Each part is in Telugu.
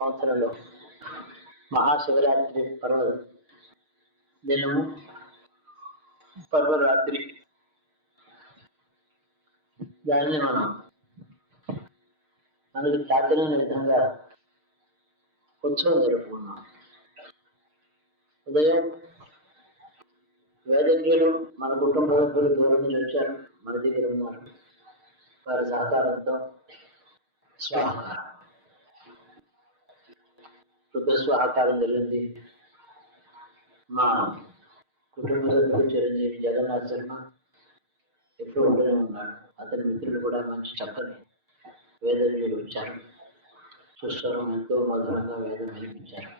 సంవత్సరంలో మహాశివరాత్రి పర్వ దినము పర్వరాత్రి. దాన్ని మనకి చాతుర్యమైన విధంగా ఉత్సవం జరుపుకున్నాం. ఉదయం వేదజ్ఞులు మన కుటుంబ సభ్యులు దూరం నుంచి వచ్చారు, మన దగ్గర ఉన్నారు. వారి సహకారంతో స్వాహకారం రుద్రస్వాహకారం జరిగింది. మా కుటుంబ సభ్యులు చిరంజీవి జగన్నాథ్ శర్మ ఎప్పుడు ఉంటూనే ఉన్నాడు. అతని మిత్రులు కూడా మంచి చక్కని వేదజ్ఞులు వచ్చారు. సుస్వరం ఎంతో మధురంగా వేదం వినిపించారు.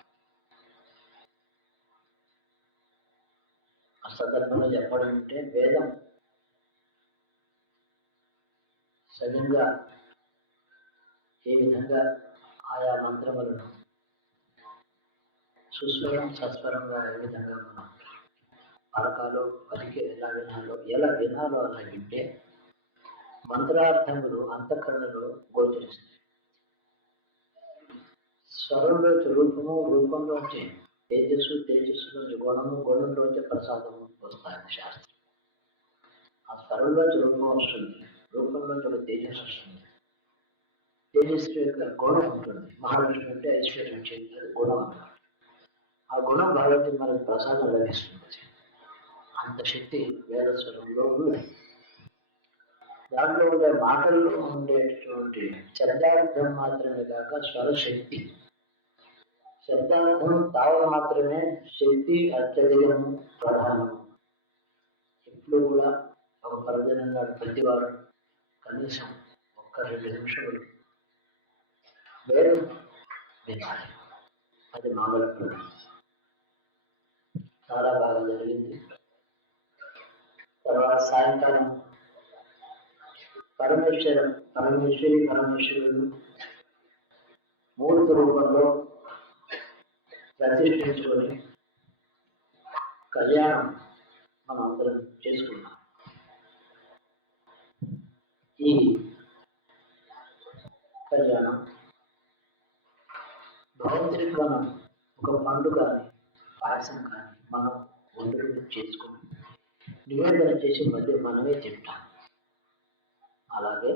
ఆ సందర్భంలో చెప్పడం అంటే, వేదం సడన్గా ఏ విధంగా ఆయా మంత్రములను సుస్వరం సస్వరంగా ఏ విధంగా మనం పలకాలో పలికి ఎలా వినాలో అలా వింటే మంత్రార్థములు అంతఃకరణలో గోచరిస్తాయి. స్వరంలోంచి రూపము, రూపంలోంచి తేజస్సు, తేజస్సులోంచి గుణము, గుణంలోంచి ప్రసాదము వస్తాయని శాస్త్రం. ఆ స్వరంలోంచి రూపం వస్తుంది, రూపంలోంచి ఒక తేజస్సు వస్తుంది. తేజస్సు యొక్క గుణం ఉంటుంది. మహాలక్ష్మి అంటే ఐశ్వర్యం చేయాలి, గుణం అన్నమాట. ఆ గుణం భగవంతుడు మనకు ప్రసాదం లభిస్తుంది. అంత శక్తి వేద స్వరంలో ఉంది. దాంట్లో ఉండే మాటల్లో ఉండేటటువంటి శబ్దార్థం మాత్రమే కాక స్వరశక్తి. శబ్దార్థం తావల మాత్రమే, శక్తి అత్యధికము, ప్రధానము. ఎప్పుడు కూడా ఒక పర్వదినం నాడు ప్రతి వారు కనీసం 1-2 నిమిషములు వేదం వినాలి. అది మంగళప్రదం. చాలా బాగా జరిగింది. తర్వాత సాయంకాలం పరమేశ్వరులు మూర్తి రూపంలో ప్రతిష్ఠించుకొని కళ్యాణం మనం అందరం చేసుకున్నాం. ఈ కళ్యాణం భగవంతుడికి మనం ఒక పండు కానీ పాయసం కానీ మనం వండుకు చేసుకుని నివేదన చేసి మళ్ళీ మనమే తింటాం. అలాగే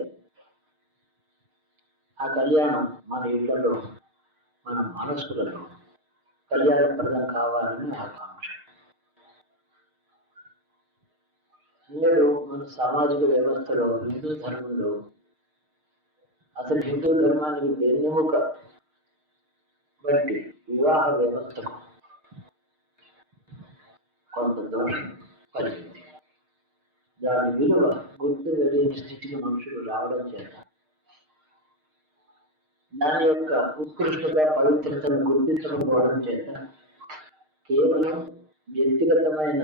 ఆ కళ్యాణం మన ఇళ్లలో, మన మనస్సులలో కళ్యాణప్రదం కావాలని ఆకాంక్ష. నేడు మన సామాజిక వ్యవస్థలో, హిందూ ధర్మంలో, అసలు హిందూ ధర్మానికి వెన్నెముక బట్టి వివాహ వ్యవస్థకు కొంత దోషం కలిగింది. దాని విలువ గుర్తు తెలియని స్థితికి మనుషులు రావడం చేత దాని యొక్క ఉత్కృష్టత, పవిత్రతను గుర్తించకపోవడం చేత కేవలం వ్యక్తిగతమైన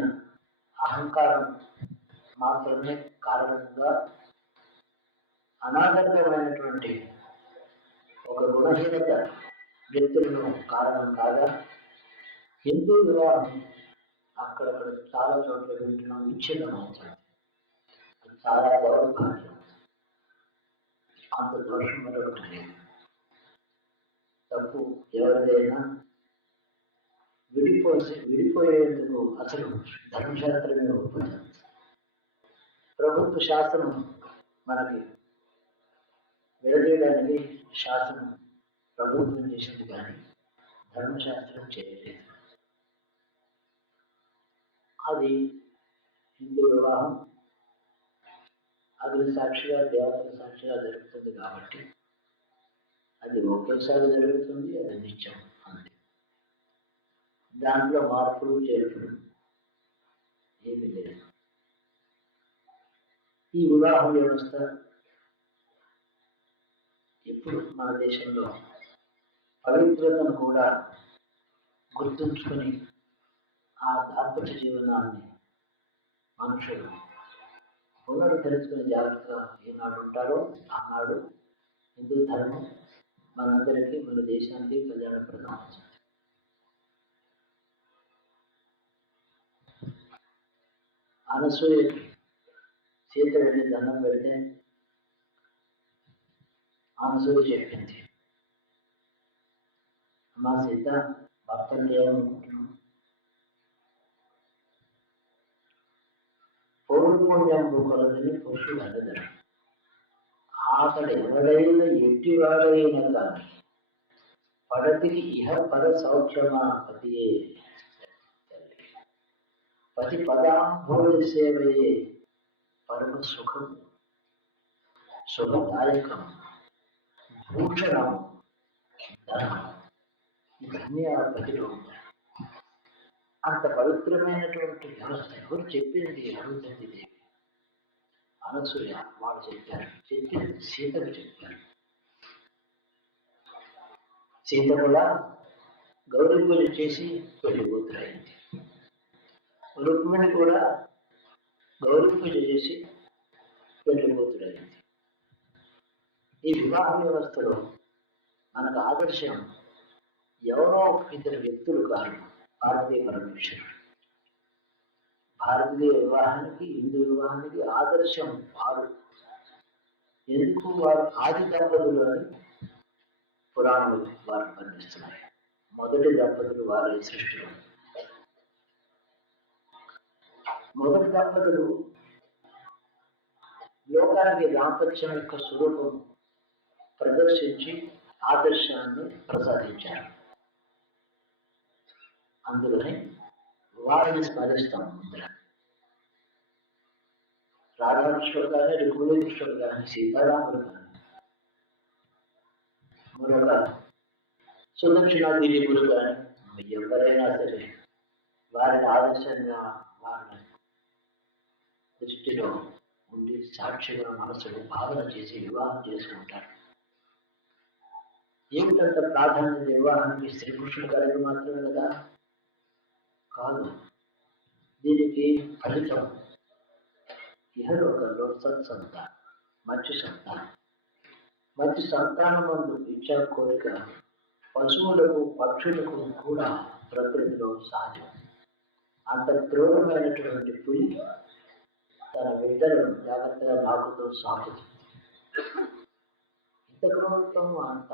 అహంకారం మాత్రమే కారణంగా అనాగరికమైనటువంటి ఒక గుణహీనత వ్యక్తులను కారణం కాగా హిందూ వివాహం అక్కడక్కడ చాలా చోట్ల వింటున్నాం, విచ్ఛిన్నం అవుతుంది. అది చాలా దౌర్భాగ్యం. అంత దోషం మరొకటి లేదు. తప్పు ఎవరిదైనా విడిపోయేందుకు అసలు ధర్మశాస్త్రమే ఒప్పుతుంది. ప్రభుత్వ శాస్త్రం మనకి విడదీయడానికి శాసనం ప్రభుత్వం చేసింది, కానీ ధర్మశాస్త్రం చేయలేదు. అది హిందూ వివాహం అగ్ని సాక్షిగా, దేవతల సాక్షిగా జరుగుతుంది కాబట్టి అది ఒకేసారి జరుగుతుంది. అది నిత్యం అంతే. దాంట్లో మార్పులు చేర్పులు ఏమీ లేదు. ఈ వివాహ వ్యవస్థ ఇప్పుడు మన దేశంలో పవిత్రతను కూడా గుర్తుంచుకొని ఆ దాంపత్య జీవనాన్ని మనుషులు పునరుద్ధరించుకునే జాగ్రత్తగా ఏనాడు ఉంటారో ఆనాడు హిందూ ధర్మం మనందరికీ, మన దేశానికి కళ్యాణప్రదం అవుతుంది. అనసూయకి సీత వెళ్ళి దండం పెడితే అనసూయ చెప్పింది, మా సీత భర్తను ఏమనుకుంటున్నాం? పౌరుపుణ్యంబు కొలదని పురుషుడు అడగడు. అతడు ఎవడైనా ఎట్టివాడైనా కానీ పడతికి ఇహ పర సౌఖ్యమా పతియే పతి పదాంభోజ సేవయే పరమ సుఖం శుభదాయకం భూషణం ధనం ఇవన్నీ ఆ పతిలో ఉంటాయి. అంత పవిత్రమైనటువంటి వ్యవస్థ ఎవరు చెప్పింది? అరుంధతి దేవి, అనసూయ వాళ్ళు చెప్పారు. చెప్పింది సీతకు చెప్పారు. సీత కూడా గౌరీ పూజ చేసి పెళ్లి కూతురైంది. రుక్మిణి కూడా గౌరీ పూజ చేసి పెళ్లి కూతురైంది. ఈ వివాహ వ్యవస్థలో మనకు ఆదర్శం ఎవరో ఇద్దరు వ్యక్తులు కాదు, భారతీయ పరమేశ్వరుడు. భారతీయ వివాహానికి, హిందూ వివాహానికి ఆదర్శం వారు. ఎందుకు? వారు ఆది దంపతులు అని పురాణాలు వారు వర్ణిస్తున్నాయి. మొదటి దంపతులు వారి సృష్టిలో. మొదటి దంపతులు లోకానికి దాంపత్యం యొక్క స్వరూపం ప్రదర్శించి ఆదర్శాన్ని ప్రసాదించారు. అందులోనే వారిని స్మరిస్తాం. ముందర రాధాకృష్ణుడు కానీ, రుక్మిణీకృష్ణుడు కానీ, సీతారాముడు కానీ, మరొక సుదక్షిణాదేవుడు కానీ ఎవరైనా సరే వారిని ఆదర్శంగా వారిని దృష్టిలో ఉండి సాక్షిగా మనసులో భావన చేసి వివాహం చేసుకుంటారు. ఏమిటంత ప్రాధాన్యత వివాహానికి? శ్రీకృష్ణుడు గారికి మాత్రమే కదా? కాదు. దీనికి ఫలితం ఇహలోకంలో సత్సంతానం, మంచి సంతానం. మంచి సంతానం మందు ఇచ్చే కోరిక పశువులకు, పక్షులకు కూడా ప్రకృతిలో సహజం. అంత క్రూరమైనటువంటి పులి తన బిడ్డలను జాగ్రత్తగా నాకుతో సాగుతుంది. ఇంత క్రూరత్వం, అంత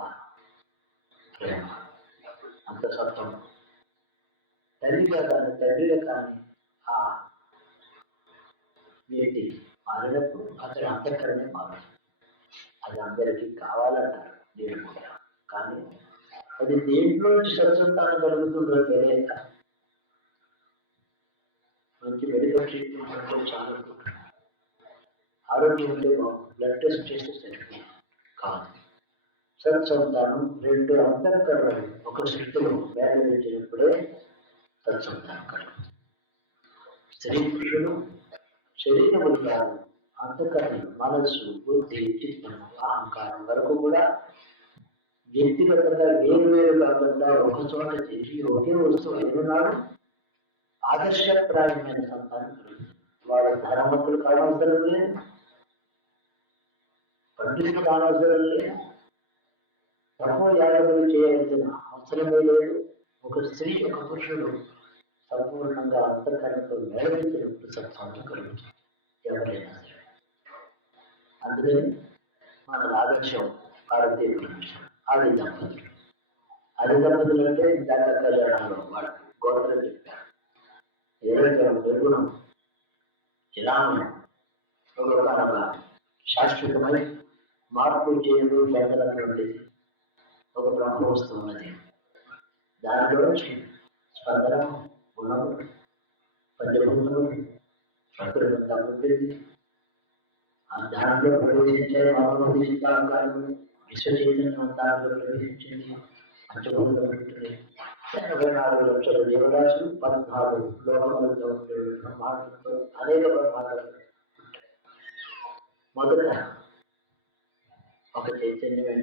ప్రేమ, అంత సత్వం. తల్లిగా కానీ, తండ్రిగా కానీ ఆ వ్యక్తి మారినప్పుడు అతని అంతఃకరణే మారుతుంది. అది అందరికీ కావాలంటారు నేను కూడా. కానీ అది దేంట్లో సత్సంతానం కలుగుతుందో తెలియక మంచి మెడికల్ ట్రీట్మెంట్ అంటే చాలా ఆరోగ్యం ఉంటే బ్లడ్ టెస్ట్ చేస్తే సరిపోతుంది. కాదు. సత్సంతానం రెండు అంతఃకరణలు ఒక శక్తిలో వ్యాపించినప్పుడే సత్సంతానం కలుగుతుంది. స్త్రీ పురుషులు శరీరములు కాదు, అంతఃకరణలు, మనస్సు, బుద్ధి, చిత్తము, అహంకారం వరకు కూడా వ్యక్తిగతంగా వేరు కాకుండా ఒక చోట చేసి ఒకే వస్తువు అయినాడు ఆదర్శప్రాయమైన సంతానం కలుగుతుంది. వాళ్ళ ధనవంతులు కానవసరం లేదు, పండితులు కానవసరం లేదు, తక్కువ యాగములు చేయవలసిన అవసరమే లేదు. ఒక స్త్రీ, ఒక పురుషుడు సంపూర్ణంగా అంతఃకరణతో మేళవించినప్పుడు సత్సంతం కలుగుతుంది ఎవరైనా సరే. అందుకని మన ఆదర్శం భారతీయ పరమేశ్వరుడు, ఆది దంపతులు. ఆది దంపతులు అంటే ఇందాక కళ్యాణంలో వాడు గోత్రం చెప్పారు. నిరంతరం నిర్గుణం చిరామయం ఒక శాశ్వతమై మార్పు చేయడం చెందనటువంటిది ఒక బ్రహ్మ వస్తువు ఉన్నది. దానిలోంచి స్పందన, గుణములు, పంచభూతములు, ప్రకృతి అంతా ఉంటుంది. ఆ దాంట్లో ప్రవేశించే మానవుడి చిత్తాంకాలను విశ్వచైతన్యం దాంట్లో ప్రవేశించింది. పంచభూతం ఉంటుంది. 84 లక్షల జీవరాశులు, 14 లోకములతో ఉండే బ్రహ్మాండంతో అనేక బ్రహ్మాండాలు ఉంటాయి. మొదట ఒక చైతన్యమైన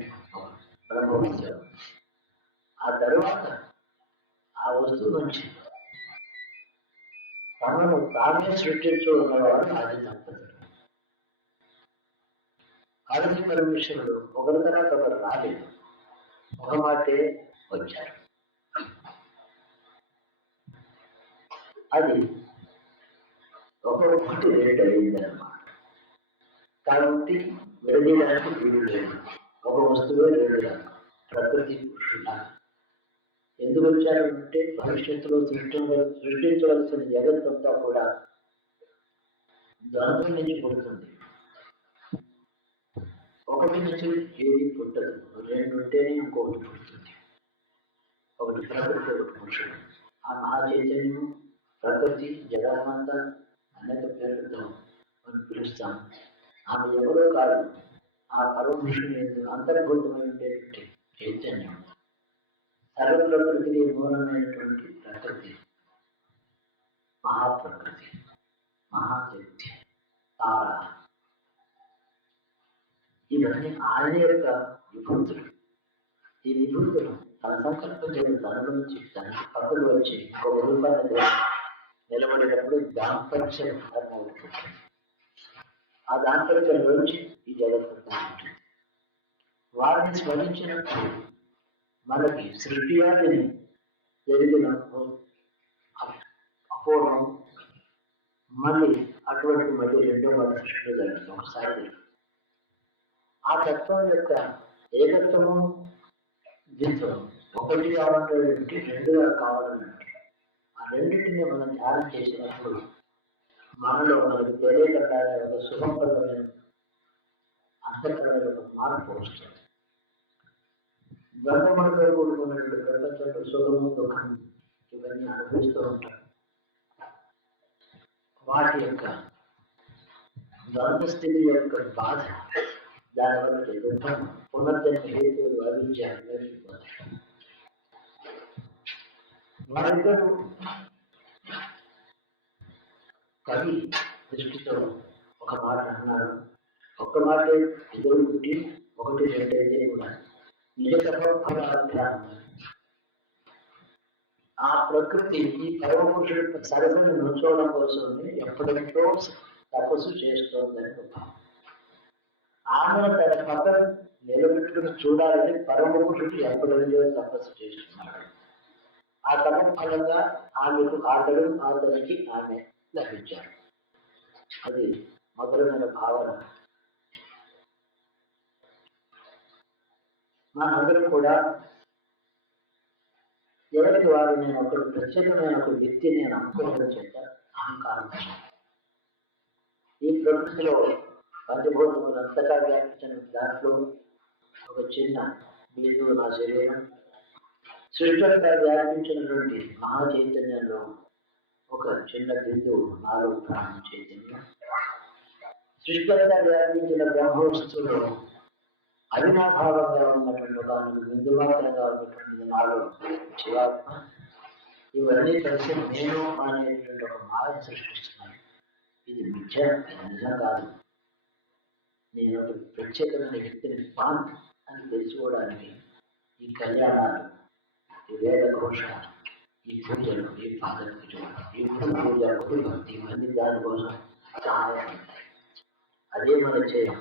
బ్రహ్మ వస్తువు. ఆ తరువాత ఆ వస్తువు నుంచి తనను తానే సృష్టించు ఉన్నవాడు ఆది దంపతులు. ఆది పరమేశ్వరుడు ఒకరి తర్వాత ఒకరు రాలేదు, ఒక మాటే వచ్చారు. అది ఒకటి రెండు అయిందన్నమాట. కాబట్టి విడదీయడానికి వీలు లేదు. ఒక వస్తువే రెండు ప్రకృతి పురుషుల ఎందుకు వచ్చారు అంటే భవిష్యత్తులో సృష్టించవలసిన జగత్తంతా కూడా ద్వంద్వం నుంచి పుడుతుంది. ఒకటి నుంచి ఏది పుట్టదు, రెండు ఉంటేనే ఇంకొకటి పుడుతుంది. ఒకటి ప్రకృతి, ఒకటి పురుషుడు. ఆ మహా చైతన్యము ప్రకృతి జగన్మంత అనేక పేర్లతో మనం పిలుస్తాం. ఆమె ఎవరో కాదు, ఆ పరమపురుషుని అంతర్భూతమై ఉండేటువంటి చైతన్యం, సర్వ ప్రకృతికి మూలమైనటువంటి ప్రకృతి, మహాప్రకృతి, మహాశక్తి, తార, ఇవన్నీ ఆయన యొక్క విభూతులు. ఈ విభూతులు తన సంకల్పం చేసిన తనలో నుంచి తనకి పక్కకు వచ్చి ఒక రూపాన్ని నిలబడేటప్పుడు దాంపత్యం అవుతుంది. ఆ దాంపత్యం నుంచి ఈ జగత్తు ఉంటుంది. వారిని స్మరించినప్పుడు మనకి సృష్టియాదిని జరిగిన అపూర్వం మళ్ళీ అటువంటి మళ్ళీ రెండో వారి సృష్టిలో జరుగుతుంది. ఒకసారి జరుగుతుంది. ఆ తత్వం యొక్క ఏకత్వము ద్విత్వం, ఒకటి కావాలంటే రెండుగా కావాలంటే ఆ రెండింటిని మనం ధ్యానం చేసినప్పుడు మనలో మనకు తెలియకుండా ఒక సుఖప్రదమైన అంతఃకరణ ఒక మార్పు వస్తుంది. ద్వంద్వములతో కూడుకున్నటువంటి ప్రపంచంలో సుఖము దుఃఖం ఇవన్నీ అనుభవిస్తూ ఉంటారు. వాటి యొక్క ద్వంద్వ స్థితి యొక్క బాధ, దానివల్ల దుఃఖం, పునర్జన్మ హేతువులు, అవిద్య వారిద్దరూ కవి దృష్టితో ఒక మాట అన్నారు. ఒక్క మాట ఇద్దరు పుట్టి ఒకటి రెండైతే కూడా నిజ ఆ ప్రకృతి ఈ పరమపురుషుడు సరస్సుని నుంచోవడం కోసం ఎప్పుడెంతో తపస్సు చేస్తోందని ఒక ఆమె తన పక్కన నిలబెట్టుకుని చూడాలని పరమపురుషుడు ఎప్పుడెంతో తపస్సు చేస్తున్నాడు. ఆ తపఫలంగా ఆమెకు అతనికి ఆమె లభించారు. అది మధురమైన భావన. మనందరూ కూడా ఎవరికి వారు నేను ఒక ప్రత్యేకమైన ఒక వ్యక్తి నేను అనుకోవడం చేత అహంకారం. ఈ ప్రకృతిలో పంచభూతములు అంతటా వ్యాపించిన దాంట్లో ఒక చిన్న బిందువు నా శరీరం, సృష్టిగా వ్యాపించినటువంటి మహా చైతన్యంలో ఒక చిన్న బిందువు నాలో ప్రాణ చైతన్యం, సృష్టిగా వ్యాపించిన బ్రహ్మవస్తువులో అవినాభావంగా ఉన్నటువంటి ఒక బిందుమాత్రంగా ఉన్నటువంటిది నాలో జీవాత్మ. ఇవన్నీ కలిసి నేను అనేటువంటి ఒక మాయ సృష్టిస్తున్నాను. ఇది మిథ్య, ఇది నిజం కాదు. నేను ఒక ప్రత్యేకమైన వ్యక్తిని పాన్ అని తెలుసుకోవడానికి ఈ కళ్యాణాలు, ఈ వేద ఘోషాలు, ఈ పూజలు, ఈ పాద పూజలు, ఈ పూజ భక్తి ఇవన్నీ దానికోసం సహాయపడతాయి. అదే మనం చేయం.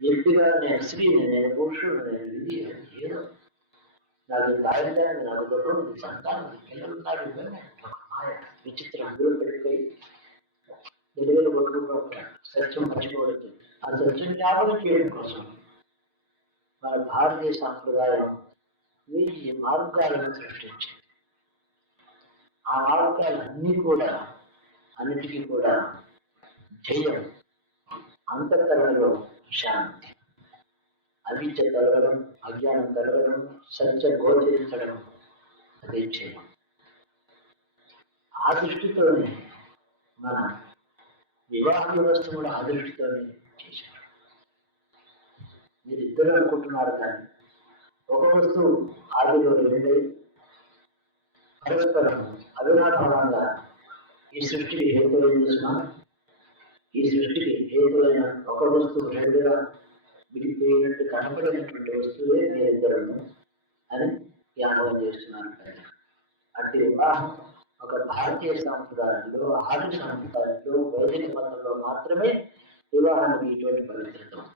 వ్యక్తిగా నేను స్త్రీని, నేను పురుషుడు, నేను ఇది ఏదో నాకు తాగిందాన్ని, నాకు దుఃఖం, సంతానం, పిల్లలు నాకు ఇవన్నీ ఒక మాయ విచిత్రం. అందులో పడిపోయి నిలువలు కొట్టుకుంటూ ఉంటాడు. సత్యం మర్చిపోవడం, ఆ సత్యం జ్ఞాపకం చేయడం కోసం మన భారతీయ సాంప్రదాయం ఈ మార్గాలను సృష్టించింది. ఆ మార్గాలన్నీ కూడా అన్నిటికీ కూడా జయం, అంతఃకరణలో శాంతి, అవిద్య కలగడం, అజ్ఞానం కలగడం, సత్య గోచరించడం, అదే జయం. ఆ దృష్టితోనే మన వివాహ వ్యవస్థ కూడా ఆ దృష్టితోనే చేశారు. మీరు ఇద్దరు అనుకుంటున్నారు, కానీ ఒక వస్తువు ఆదిలో రెండై పరస్పరం అవినాభావంగా ఈ సృష్టికి హేతువు చూసినా, ఈ సృష్టికి హేతువైన ఒక వస్తువు రెండుగా విడిపోయినట్టు కనపడినటువంటి వస్తువే మీరిద్దరు అని జ్ఞాపకం చేస్తున్నారు. అట్టి వివాహం ఒక భారతీయ సాంప్రదాయంలో, ఆది సాంప్రదాయంలో, వైదిక మతంలో మాత్రమే వివాహానికి ఇటువంటి పవిత్రత ఉంది.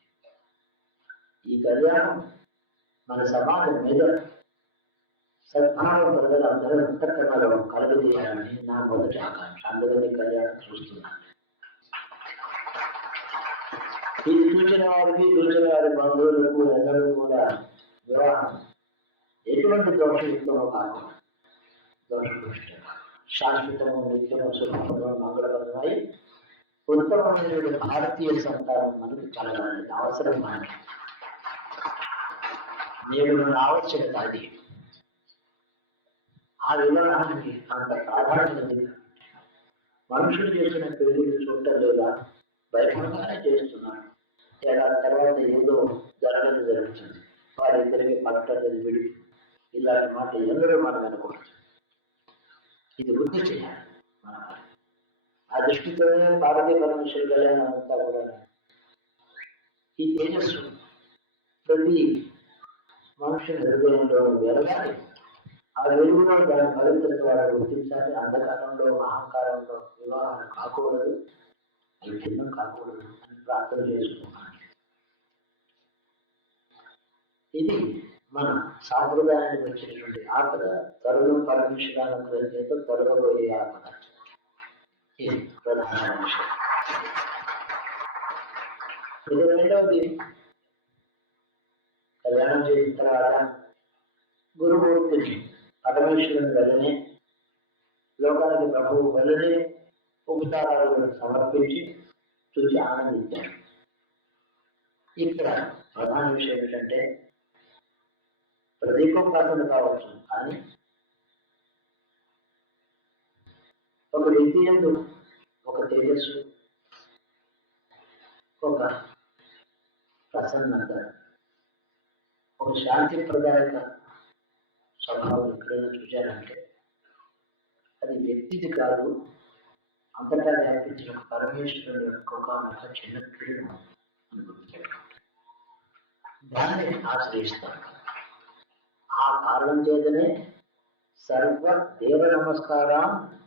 ఈ కళ్యాణం మన సమాజం మీద సద్భావం ప్రజలందరూ అంతఃకరణలో కలగజేయాలని నా మొదటి ఆకాంక్ష. అందుకని కళ్యాణం చూస్తున్నాను. ఇది చూసిన వారికి, చూసిన వారి బంధువులకు అందరూ కూడా వివాహం ఎటువంటి దోషయుక్తమో కాకుండా దోషపుష్ట శాశ్వతము నిత్యము సుఖము మంగళకరమై ఉత్తమమైన భారతీయ సంతానం మనకి కలగాలి అవసరం మనకి. నేడు ఆవశ్యకత అది. ఆ వివాహానికి అంత ప్రాధాన్యత మనుషులు చేసిన పెళ్లిళ్ళు చూడటం లేదా భయపడగానే చేస్తున్నారు. ఏడాది తర్వాత ఏదో జరుగుతుంది, వారిద్దరికి పట్టలేదు విడి, ఇలాంటి మాట ఎన్నడూ మనం వినకూడదు. ఇది గుర్తు చేయాలి మన ఆ దృష్టితోనే భారతీయ పరమేశ్వర కళ్యాణం అంతా కూడా ఈ తేజస్సు ప్రతి మనుషుల హృదయంలో వెలగాలి. ఆ వెలుగులో దాని పవిత్రత ద్వారా గుర్తించాలి. అంధకారంలో అహంకారంలో వివాహాలు కాకూడదు, అవి భిన్నం కాకూడదు అని ప్రార్థన చేసుకున్నాను. ఇది మన సాంప్రదాయానికి వచ్చినటువంటి ఆపద. తరుణం పరమేశ్వరానుగ్రహం చేత తొలగబోయే ఆపద. ఇది ప్రధాన విషయం. ఇది రెండవది, కళ్యాణం చేసిన తర్వాత గురుమూర్తిని పరమేశ్వరుని వెళ్ళనే, లోకానికి ప్రభువు వెళ్ళనే ఉపచారాలను సమర్పించి చూసి ఆనందించారు. ఇక్కడ ప్రధాన విషయం ఏంటంటే ప్రదీపోపాసన కావచ్చు, కానీ ఒక వ్యక్తి యందు ఒక తేజస్సు, ఒక ప్రసన్నత, ఒక శాంతిప్రదాయక స్వభావం ఎక్కడైనా చూశారంటే అది వ్యక్తిది కాదు, అంతటా వ్యాపించిన పరమేశ్వరుడు యొక్క ఒక చిన్న కిరణం అని గుర్తుపెట్టుకుంటారు. దాన్ని ఆశ్రయిస్తాం. ఆ కారణం చేతనే సర్వ దేవ నమస్కారం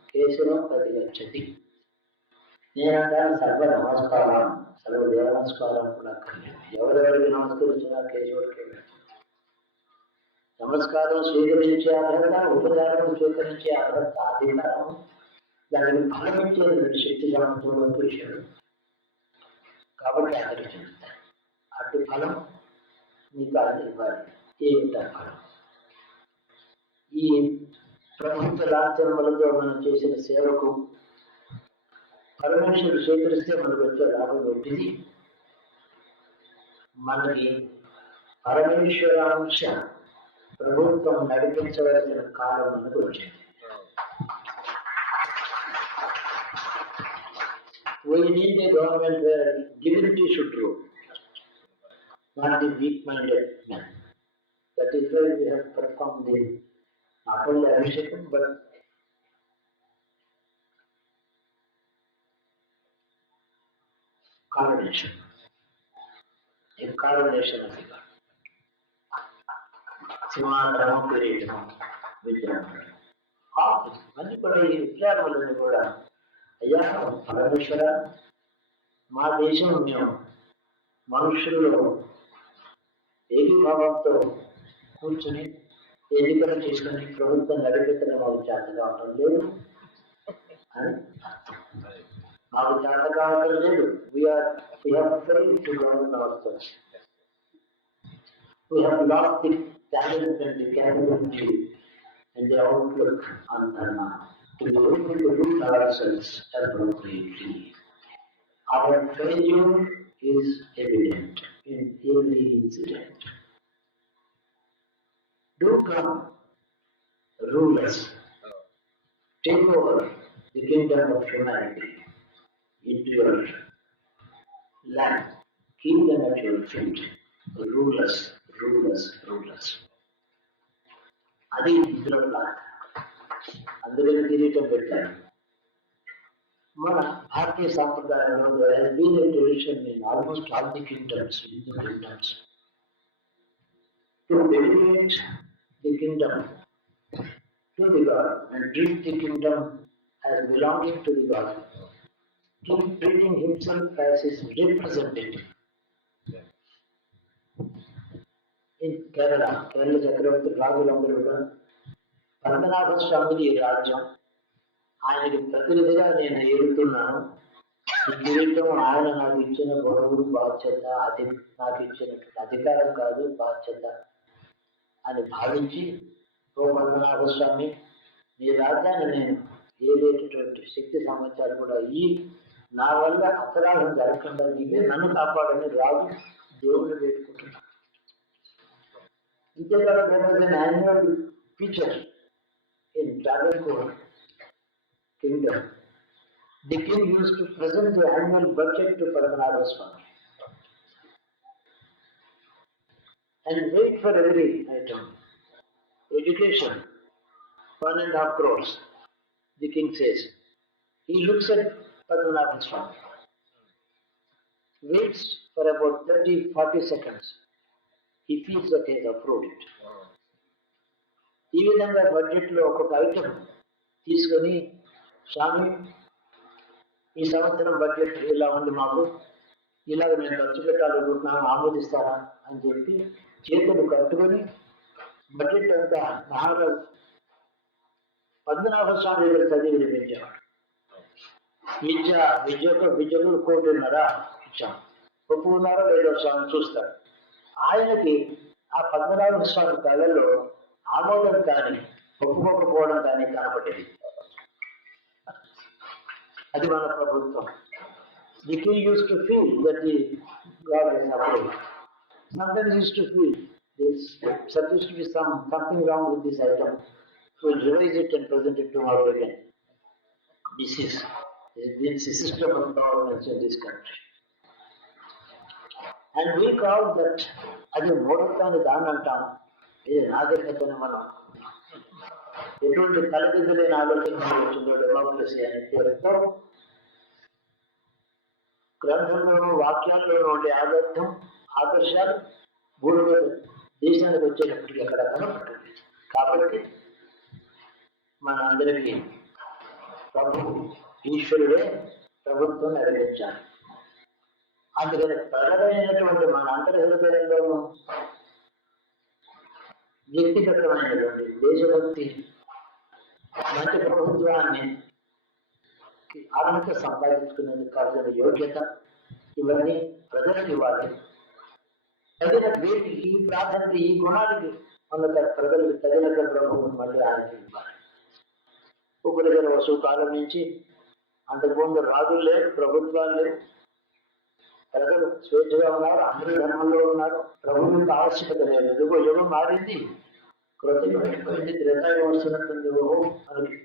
కేశవం ప్రతిగచ్చతి. నేనంటాను సర్వ నమస్కారం, సర్వదేవ నమస్కారం కూడా కలిగింది. ఎవరెవరికి నమస్కరించినా కేశవుడికే వెళ్తుంది. నమస్కారం స్వీకరించే అర్హత, ఉపచారం స్వీకరించే అర్హత, అధికారం, దానికి ఫలం ఇచ్చేది శక్తి సామర్థ్యంలో పురుషుడు కాబట్టి అందరికి చెందుతాయి. అటు ఫలం మీకు అది ఇవ్వాలి. ఏమిటా ఫలం? ఈ ప్రభుత్వ లాంఛనములతో మనం చేసిన సేవకు పరమేశ్వరుడు స్వీకరిస్తే మనకు వచ్చే లాభం ఏంటిది? మనకి పరమేశ్వరాంశ ప్రభుత్వం నడిపించవలసిన కాలం మనకు వచ్చింది. We need a government where divinity should rule, not the weak-minded men. That is why we have performed the not only Abhishekam but coronation. A coronation of the God. సింహాసనం, కిరీటం, విగ్రహం అన్ని కూడా ఈ విగ్రహాలన్నీ కూడా అయ్యా పరమేశ్వర, మా దేశం మేము మనుషుల్లో ఏకీభావంతో కూర్చొని ఎన్నికలు చేసుకుని ప్రభుత్వం నడిపించడం మాకు చేత కావటం లేదు అని అర్థం. మాకు చేత కావటం లేదు. We have lost the talent and the capability and the outlook on Dharma to be able to root ourselves appropriately. Our failure is evident in every incident. Do come, rule us, take over the kingdom of humanity into your land, keep them at your feet, rule us, rule us, rule us. అది ఇందులో అందుకని కిరీటం పెట్టారు. మన భారతీయ సాంప్రదాయంలో there has been a tradition in almost all the kingdoms, Hindu kingdoms, to dedicate the kingdom to the God and treat the kingdom as belonging to the God, treating himself as his representative. In Kerala చక్రవర్తి రాజులందరూ కూడా పద్మనాభ స్వామిది రాజ్యం, ఆయనకి ప్రతినిధిగా నేను ఏడుతున్నాను. ఈ కిరీటం ఆయన నాకు ఇచ్చిన గౌరవ బాధ్యత, నాకు ఇచ్చినటువంటి అధికారం కాదు, బాధ్యత అని భావించి, ఓ పద్మనాభ స్వామి, నీ రాజ్యాన్ని నేను ఏదేటటువంటి శక్తి సామర్థ్యాలు కూడా నా వల్ల అపరాధం జరగకుండా నీవే నన్ను కాపాడని రాజు దేవుడిని వేడుకుంటున్నాను. ఇంతేకాదు there was an annual feature in Travancore kingdom. The king used to present the annual budget to Padmanabha Swami and wait for every item. Education, 1.5 crores, the king says. He looks at Padmanabha Swami, waits for about 30-40 seconds. He feels that he has approved it. ఈ విధంగా బడ్జెట్లో ఒక్కొక్క ఐటమ్ తీసుకొని, స్వామి ఈ సంవత్సరం బడ్జెట్ ఇలా ఉంది, మాకు ఇలాగ నేను ఖర్చు పెట్టాలనుకుంటున్నాను, ఆమోదిస్తారా అని చెప్పి చేతులు కట్టుకొని బడ్జెట్ అంతా మహారాజు పద్మనాభ స్వామి దగ్గర చదివి వినిపించేవాడు. విద్యకు 1.5 కోట్లు ఇచ్చాం, ఒప్పుకున్నారో లేదో స్వామి చూస్తాడు. ఆయనకి ఆ పద్మనాభ స్వామి కళలో ఆమోదం కానీ ఒప్పుకోకపోవడం కానీ కనపడేది. అది మన ప్రభుత్వం. The king used to feel that the God has approved. Sometimes he used to feel there seems to be something wrong with this item. So we'll revise it and present it tomorrow again. This is the system of governance in this country. And we call that అది మూఢత్వాన్ని దాన్ని అంటాం. ఇది నాగరికతని మనం ఎటువంటి తలదిద్దులేని ఆలోచన వచ్చిందో డెమోక్రసీ అనే పేరుతో గ్రంథంలోనూ వాక్యాల్లోనూ ఉండే ఆదర్శాలు భూమి మీద దేశానికి వచ్చేటప్పటికి అక్కడ కనపడుతుంది. కాబట్టి మన అందరికీ ఈశ్వరుడే ప్రభుత్వం నెరవేర్చాలి. అందుకని ప్రజలైనటువంటి మన అందరి హృదయంలోనూ వ్యక్తిగతమైనటువంటి దేశభక్తి, మంచి ప్రభుత్వాన్ని ఆనంద సంపాదించుకునేందుకు కావాల్సిన యోగ్యత, ఇవన్నీ ప్రజలకు ఇవ్వాలి. తగిన ఈ ప్రాధాన్యత, ఈ గుణానికి మన ప్రజలకు తగిన ప్రభుత్వం మళ్ళీ ఆయనకి ఇవ్వాలి. ఉపరిజన వస్తువు కాలం నుంచి అంతకుముందు రాజులు లేరు, ప్రభుత్వాలు లేరు, ప్రజలు స్వేచ్ఛగా ఉన్నారు, అందరి ధర్మంలో ఉన్నారు, ప్రభుత్వం ఆవశ్యకత లేదు. ఎదుగో యుగం మారింది, కృతజ్ఞ వెళ్ళిపోయింది, త్రేతాయుగం వస్తున్నట్టుంది మనకి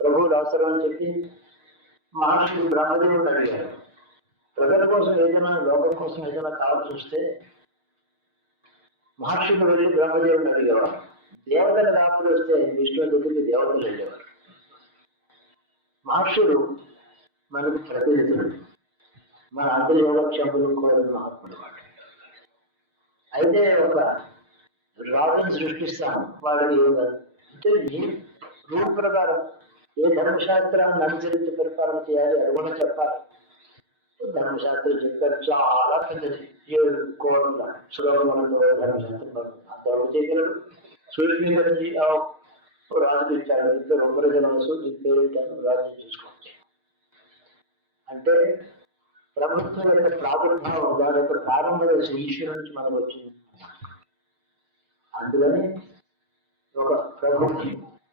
ప్రభువులు అవసరం అని చెప్పి మహర్షులు బ్రహ్మదేవుడు అడిగారు. ప్రజల కోసం ఏదైనా, లోకం కోసం ఏదైనా కావాల్సి వస్తే మహర్షులు వెళ్ళి బ్రహ్మదేవుడు అడిగేవారు. దేవతలు రాముడు వస్తే విష్ణువు దగ్గరికి దేవతలు వెళ్ళేవారు. మహర్షులు మనకు ప్రతినిధులు, మన అందరి యోగక్షేములు కోరిన మహాత్ములు వాడు. అయితే ఒక రాజును సృష్టిస్తాము, వాడికి అంటే ఏ రూల్ ప్రకారం ఏ ధర్మశాస్త్రాన్ని అనుసరించి పరిపాలన చేయాలి అది కూడా చెప్పాలి. ధర్మశాస్త్రం చెప్పారు, చాలా పెద్దది, 7 కోట్ల శ్లోకములతో ధర్మశాస్త్రం అంతవరకు చేయగలడు. సూర్యుడి రాజుకు ఇచ్చాడు, ఇద్దరు ఉపరిజన వస్తువు ఇద్దరు రాజ్యం చూసుకోవచ్చు. అంటే ప్రభుత్వం యొక్క ప్రాదుర్భావం, దాని యొక్క ప్రారంభ దశ ఈశ్వరు నుంచి మనకు వచ్చింది. అందుకని ఒక ప్రభుత్వం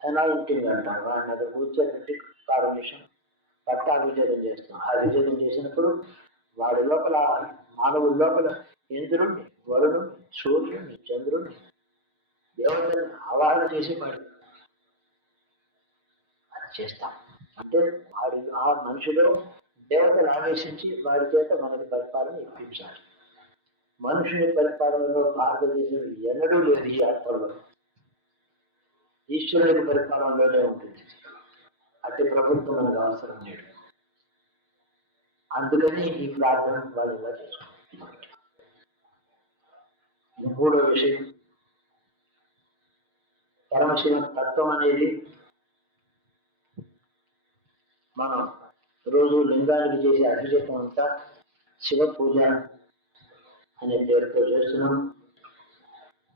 అనాయింటింగ్ అంటారు, వాడిని అక్కడ కూర్చోబెట్టి కారణేషన్ పట్టాభిషేకం చేస్తాం. ఆ అభిషేకం చేసినప్పుడు వాడి లోపల, మానవుడి లోపల ఇంద్రుణ్ణి, వరుణుని, సూర్యుని, చంద్రుని, దేవతని ఆవాహన చేసి వాడి అది చేస్తాం. అంటే వాడి ఆ మనిషిలో దేవతలు ఆవేశించి వారి చేత మనకి పరిపాలన ఇప్పించాలి. మనుషుని పరిపాలనలో భారతదేశం ఎన్నడూ లేదు. ఈ ఆత్మలో ఈశ్వరుడి పరిపాలనలోనే ఉంటుంది. అట్టి ప్రభుత్వం మనకు అవసరం లేదు. అందుకని ఈ ప్రార్థన వాళ్ళు ఇలా చేసుకుంటున్నారు. మూడో విషయం, పరమశివ తత్వం అనేది మనం రోజు లింగానికి చేసే అభిషేకం అంతా శివ పూజ అనే పేరుతో చేస్తున్నాం.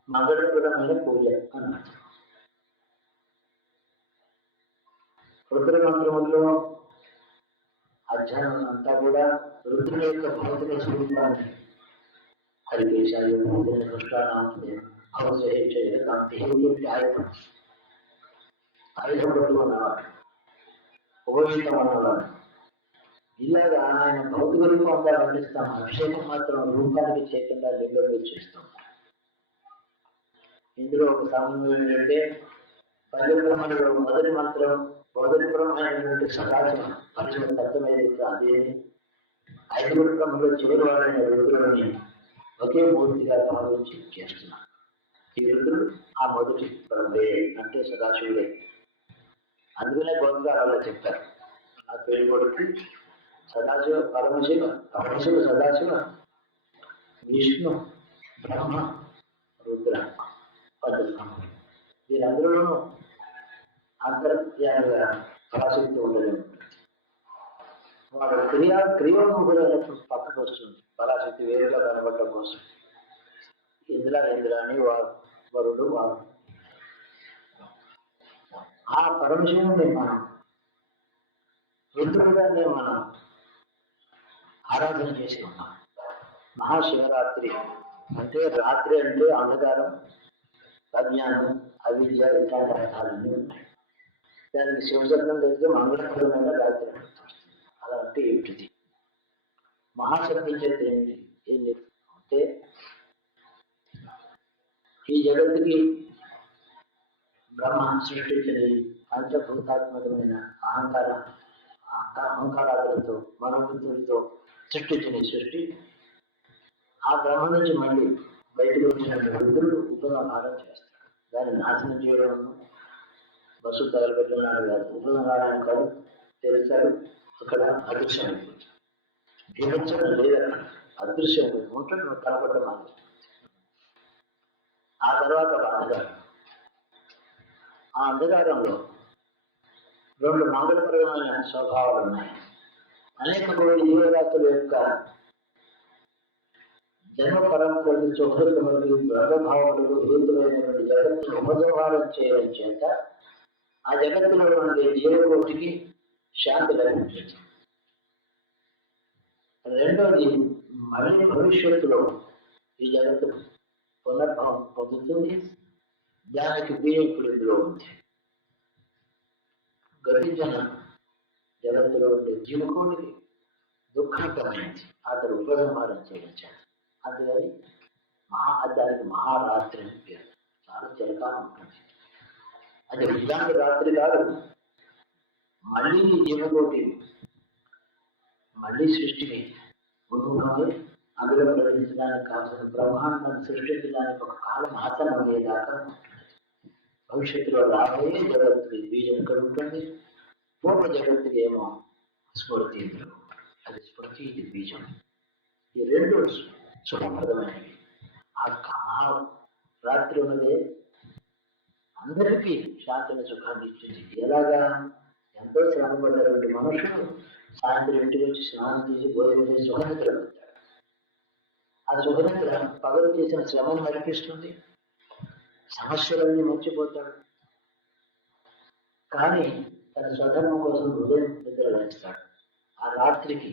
మంగళప్రదమైన పూజ అన్నమాట. రుద్రమంత్రములో అధ్యాయం అంతా కూడా రుద్రుల యొక్క భౌతిక స్వరూపాన్ని హరికేశాలు, కృష్ణానామదేవం, అవశేష కాంతి ఆయుధం ఆయుధం పట్టుకున్నవాడు ఉపయోగితం అన్నవాడు. ఇలాగా ఆయన భౌతిక రూపం అంతా వర్ణిస్తాం. అభిషేకం మాత్రం రూపానికి చేయకుండా లింగంగా చేస్తాం. ఇందులో ఒక సామాన్యం ఏంటంటే పంచబ్రహ్మణుడు మొదటి మంత్రం మొదటి బ్రహ్మైనటువంటి సదాశివం పంచమ తత్వం ఏదైతే అదేని ఐదుగురు బ్రహ్మలో చివరి వాడైన రుద్రుడిని ఒకే మూర్తిగా భావించి చేస్తున్నాడు. ఈ రుద్రుడు ఆ మొదటి బ్రహ్మే అంటే సదాశివుడే. అందుకనే గోపికారాల్లో చెప్తారు ఆ పెళ్లి కొడుకు సదాశివ పరమశివ పరమశివ సదాశివ విష్ణు బ్రహ్మ రుద్ర పద్మబ్రహ్మ వీరందరూనూ అంతర్యాలుగా పరాశక్తి ఉండనే ఉంటుంది. వాళ్ళ క్రియోన్ముఖులైనప్పుడు పక్కకు వస్తుంది పరాశక్తి వేరుగా కనబడటం కోసం. ఇంద్రాని వరుడు వారు ఆ పరమశివుని మనం రుద్రుడిగానే మనం ఆరాధన చేసి ఉన్నాం. మహాశివరాత్రి అంటే రాత్రి అంటే అంధకారం అజ్ఞానం అవిద్య ఇట్లాంటి అర్థాలన్నీ ఉంటాయి. దానికి శివశబ్దం తెలిస్తే మంగళకరమైన రాత్రి వస్తుంది. అలా అంటే ఏమిటిది మహాశబ్దం చేస్తే ఏమిటి అంటే ఈ జగత్తుకి బ్రహ్మ సృష్టించని పంచభూతాత్మకమైన అహంకారాలతో మనోబుద్ధులతో సృష్టించిన సృష్టి ఆ బ్రహ్మ నుంచి మళ్ళీ బయటకు వచ్చిన రుద్రుడు ఉపసంహారం చేస్తాడు. దాన్ని నాశనం చేయడం బస్సు తగలబెట్టడం కాదు. ఉపసంహారాన్ని కాదు తెలుస్తాడు. అక్కడ అదృశ్యం అయిపోతుంది. బీభత్సం లేదు, అదృశ్యం ఉంటుంది కనపడటం మానేస్తుంది. ఆ తర్వాత అంధకారం. ఆ అంధకారంలో రెండు మంగళప్రదమైన స్వభావాలు ఉన్నాయి. అనేక కోటి జీవరాశుల యొక్క జన్మ పరంపరలు చౌహృతములు బ్రహ్మభావములకు హేతువైనటువంటి జగత్తును ఉపసంహారం చేయడం చేత ఆ జగత్తులో ఉండే జీవకోటికి శాంతి లభించింది. రెండోది మళ్ళీ భవిష్యత్తులో ఈ జగత్తు పునర్భవం పొందుతుంది. దానికి బీజం ఇప్పుడు ఇందులో ఉంది. గతించిన జగత్తులో ఉండే జీవకోటికి దుఃఖాంతమైంది అతడు ఉపసంహారం చేయడం చేత. అందుకని దానికి మహారాత్రి అని పేరు. చాలా చిరకాలం ఉంటుంది. అది నిజానికి రాత్రి కాదు. మళ్ళీ ఈ జీవకోటి మళ్ళీ సృష్టిని ఉన్ముఖమై అందులో ప్రవేశించడానికి కావాల్సిన బ్రహ్మాండాన్ని సృష్టించడానికి ఒక కాలం ఆసనం అయ్యేదాకా ఉంటుంది. భవిష్యత్తులో రాబోయే జగత్తుకి బీజం ఇక్కడ ఉంటుంది. పూర్వ జగత్తుకి ఏమో స్మృతి ఇందులో. అది స్మృతి, ఇది బీజం. ఈ రెండు శుభప్రదమైనవి. ఆ రాత్రి ఉన్నదే అందరికీ శాంతిని సుఖాన్ని ఇచ్చింది. ఎలాగా? ఎంతో శ్రమ పడ్డటువంటి మనుషులు సాయంత్రం ఇంటికి వచ్చి స్నానం చేసి భోజనం చేసి సుఖనిద్ర పెడతాడు. ఆ సుఖనిద్ర పగలు చేసిన శ్రమను మరిపిస్తుంది. సమస్యలన్నీ మర్చిపోతాడు. కానీ తన స్వధర్మం కోసం హృదయం నిద్ర లేస్తాడు. ఆ రాత్రికి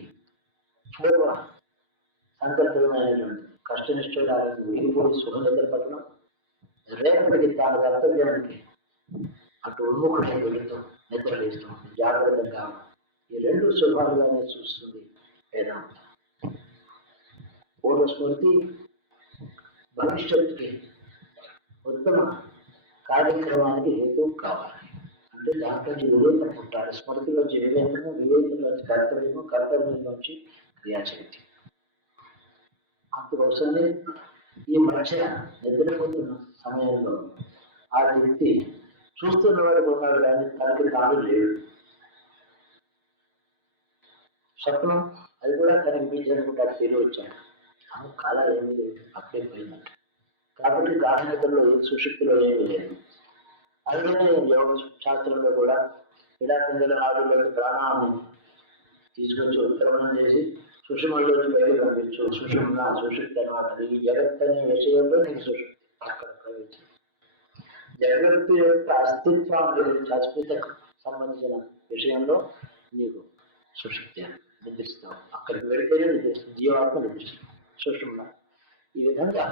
పూర్వ సంకల్పమైనటువంటి కష్టనిష్ఠురాలకు విడిపోయి సుఖ నిద్ర పట్టడం, రేపటికి తాను కర్తవ్యానికి అటు ఉన్ముఖుడై వెళుతూ నిద్ర లేస్తూ జాగ్రత్తగా ఈ రెండు శుభాలుగానే చూస్తుంది వేదాంతం. పూర్వ స్మృతి భవిష్యత్తుకి ఉత్తమ కార్యక్రమానికి హేతువు కావాలి. అంటే దాంట్లోంచి వివేకం పుట్టాలి. స్మృతిలోంచి వివేకము, వివేకంలోంచి కర్తవ్యము, కర్తవ్యంలోంచి క్రియాశక్తి. అందుకోసమే ఈ మధ్య నిద్రపోతున్న సమయంలో ఆ వ్యక్తి చూస్తున్న వాడికి ఉన్నాడు కానీ తనకి తాను లేడు. స్వప్నం అది కూడా తనకి బీచ్ అనుకుంటాడు. తిరిగి వచ్చాడు. ఆమె కళ ఏమీ లేదు, అక్కడే పోయిందంట. కాబట్టి గాఢనిద్రలో సుశక్తిలో ఏమీ లేదు. అందుకనే యోగ శాస్త్రంలో కూడా క్రీడాపిందల నాడులోకి ప్రాణాన్ని తీసుకొచ్చి ఉత్క్రమణం చేసి సుషుమల్లోకి బయట పంపించు. సుషుమ్న సుశక్తి అనమాట. ఈ జగత్ అనే విషయంలో నీకు సుశక్తి అక్కడ ప్రవేశం. జగత్తు యొక్క అస్తిత్వం గురించి అస్మితకు సంబంధించిన విషయంలో నీకు సుశక్తి నిద్రిస్తావు. అక్కడికి వెళితేనే నిద్రిస్తుంది. జీవాత్మ నిద్రిస్తుంది సుషుమ్న. ఈ విధంగా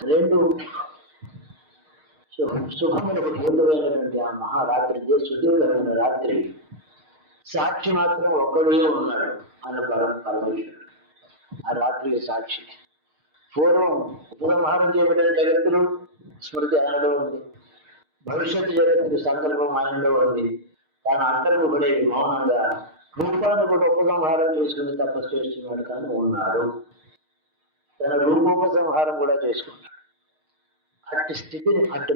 రెండు శుభములకు హేతువైనటువంటి ఆ మహారాత్రి, సుదీర్ఘమైన రాత్రి సాక్షి మాత్రం ఒక్కడే ఉన్నాడు అన్న పరమేశ్వరుడు. ఆ రాత్రికి సాక్షి. పూర్వం ఉపసంహారం చేయబడిన జగత్తులు స్మృతి ఆయనలో ఉంది, భవిష్యత్తు జగత్తుకి సంకల్పం ఆయనలో ఉంది. తాను అంతర్ముఖుడై మౌనంగా రూపాన్ని కూడా ఉపసంహారం చేసుకుని తపస్సు చేస్తున్నాడు, కానీ ఉన్నాడు. తన రూపోపసంహారం కూడా చేసుకుంటాడు. అట్టి స్థితిని, అట్టి